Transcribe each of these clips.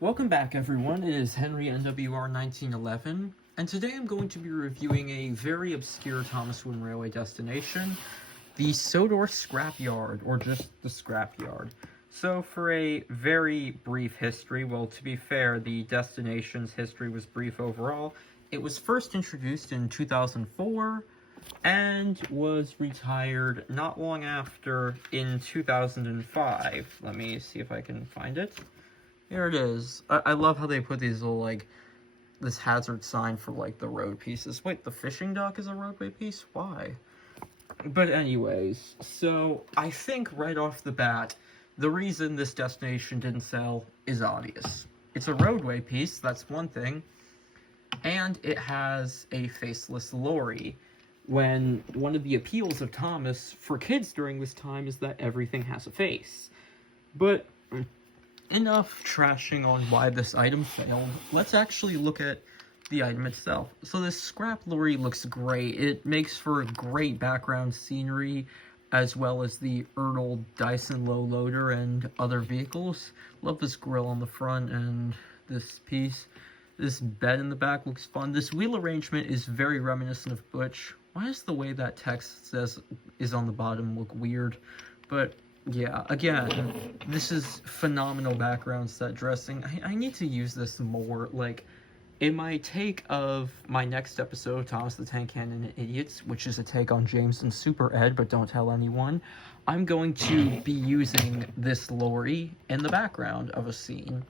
Welcome back, everyone. It is Henry NWR 1911, and today I'm going to be reviewing a very obscure Thomas Wooden Railway destination, the Sodor Scrapyard, or just the Scrapyard. So, for a very brief history, well, to be fair, the destination's history was brief overall. It was first introduced in 2004 and was retired not long after in 2005. Let me see if I can find it. Here it is. I love how they put these little, like, this hazard sign for, like, the road pieces. Wait, the fishing dock is a roadway piece? Why? But anyways, so I think right off the bat, the reason this destination didn't sell is obvious. It's a roadway piece, that's one thing, and it has a faceless lorry, when one of the appeals of Thomas for kids during this time is that everything has a face. But enough trashing on why this item failed. Let's actually look at the item itself. So this scrap lorry looks great. It makes for great background scenery, as well as the Erdl Dyson low loader and other vehicles. Love this grill on the front and this piece. This bed in the back looks fun. This wheel arrangement is very reminiscent of Butch. Why does the way that text says is on the bottom look weird? But yeah, again, this is phenomenal background set dressing. I need to use this more. Like, in my take of my next episode, Thomas the Tank Cannon and Idiots, which is a take on James and Super Ed, but don't tell anyone, I'm going to be using this lorry in the background of a scene,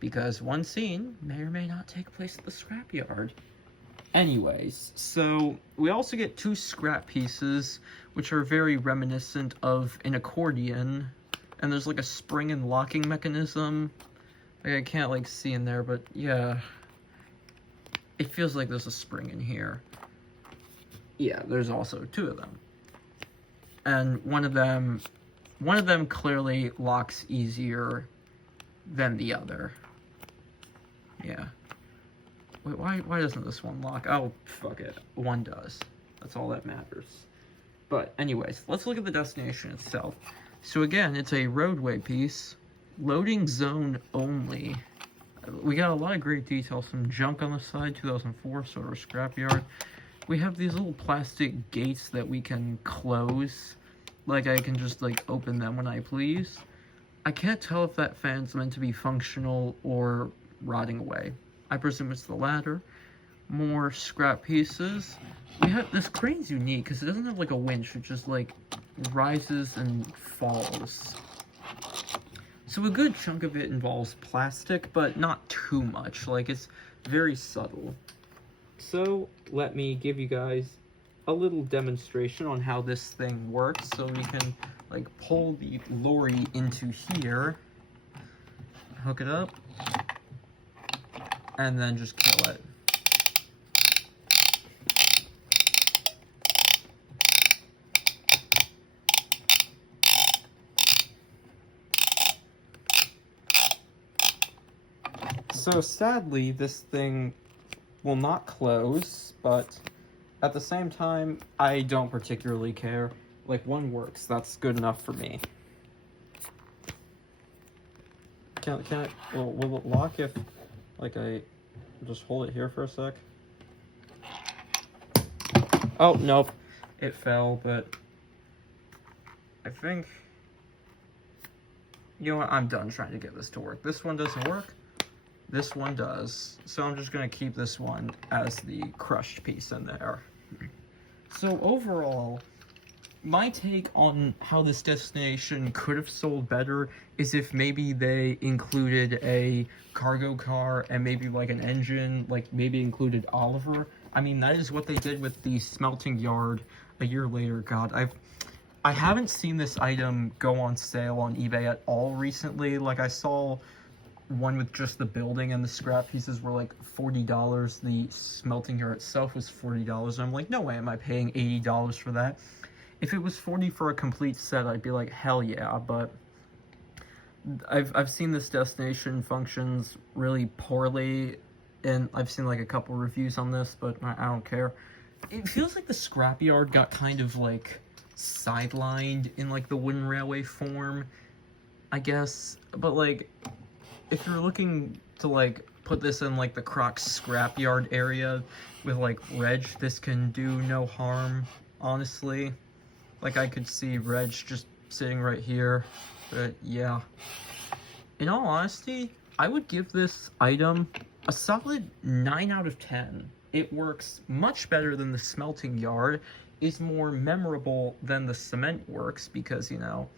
because one scene may or may not take place at the scrapyard. Anyways, so we also get two scrap pieces, which are very reminiscent of an accordion, and there's like a spring and locking mechanism. Like, I can't like see in there, but yeah, it feels like there's a spring in here. Yeah, there's also two of them, and one of them clearly locks easier than the other. Yeah. Wait, why doesn't this one lock? Oh, fuck it. One does. That's all that matters. But anyways, let's look at the destination itself. So again, it's a roadway piece. Loading zone only. We got a lot of great details. Some junk on the side, 2004, Sodor Scrapyard. We have these little plastic gates that we can close. Like, I can just, like, open them when I please. I can't tell if that fan's meant to be functional or rotting away. I presume it's the latter. More scrap pieces. We have this crane's unique because it doesn't have like a winch, it just like rises and falls. So a good chunk of it involves plastic, but not too much. Like, it's very subtle. So let me give you guys a little demonstration on how this thing works. So we can like pull the lorry into here, hook it up, and then just kill it. So sadly, this thing will not close, but at the same time, I don't particularly care. Like, one works, that's good enough for me. Can I, will it lock if, like, I just hold it here for a sec? Oh, nope. It fell, but I think, you know what, I'm done trying to get this to work. This one doesn't work. This one does. So I'm just going to keep this one as the crushed piece in there. So overall, my take on how this destination could have sold better is if maybe they included a cargo car and maybe like an engine, like maybe included Oliver. I mean, that is what they did with the smelting yard a year later. God, I haven't seen this item go on sale on eBay at all recently. Like, I saw one with just the building and the scrap pieces were like $40. The smelting yard itself was $40. I'm like, no way am I paying $80 for that. If it was $40 for a complete set, I'd be like, hell yeah, but I've seen this destination functions really poorly, and I've seen like a couple reviews on this, but I don't care. It feels like the scrapyard got kind of like sidelined in like the wooden railway form, I guess, but like if you're looking to, like, put this in, like, the Croc scrapyard area with, like, Reg, this can do no harm, honestly. Like, I could see Reg just sitting right here, but yeah. In all honesty, I would give this item a solid 9 out of 10. It works much better than the smelting yard, is more memorable than the cement works because, you know,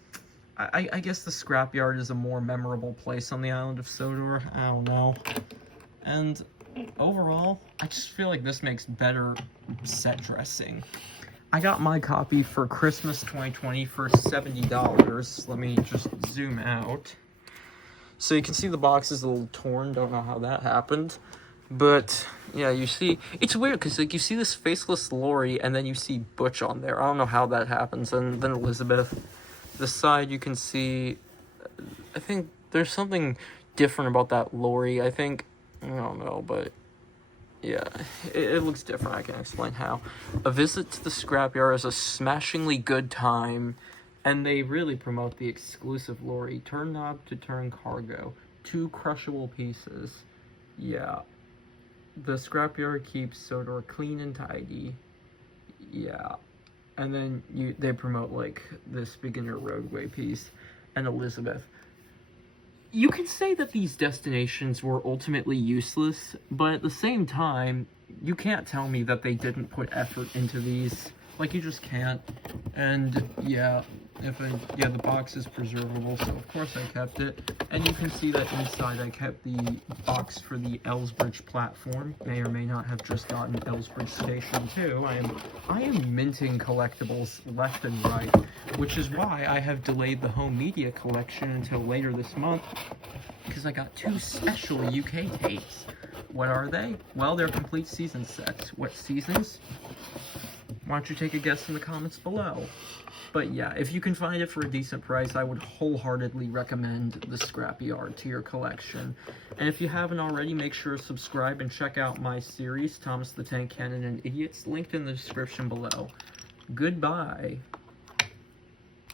I guess the scrapyard is a more memorable place on the island of Sodor. I don't know. And overall, I just feel like this makes better set dressing. I got my copy for Christmas 2020 for $70. Let me just zoom out. So you can see the box is a little torn. Don't know how that happened. But, yeah, you see, it's weird because, like, you see this faceless Lori and then you see Butch on there. I don't know how that happens. And then Elizabeth. This side you can see, I think there's something different about that Lori. I don't know, but yeah, it looks different. I can explain how. A visit to the scrapyard is a smashingly good time, and they really promote the exclusive Lori. Turn knob to turn cargo. 2 crushable pieces. Yeah. The scrapyard keeps Sodor clean and tidy. Yeah. And then they promote, like, this beginner roadway piece and Elizabeth. You can say that these destinations were ultimately useless, but at the same time, you can't tell me that they didn't put effort into these. Like, you just can't. And yeah, the box is preservable, so of course I kept it. And you can see that inside I kept the box for the Ellsbridge platform. May or may not have just gotten Ellsbridge Station 2. I am minting collectibles left and right, which is why I have delayed the home media collection until later this month, because I got 2 special UK tapes. What are they? Well, they're complete season sets. What seasons? Why don't you take a guess in the comments below? But yeah, if you can find it for a decent price, I would wholeheartedly recommend the Scrapyard to your collection. And if you haven't already, make sure to subscribe and check out my series, Thomas the Tank Cannon and Idiots, linked in the description below. Goodbye.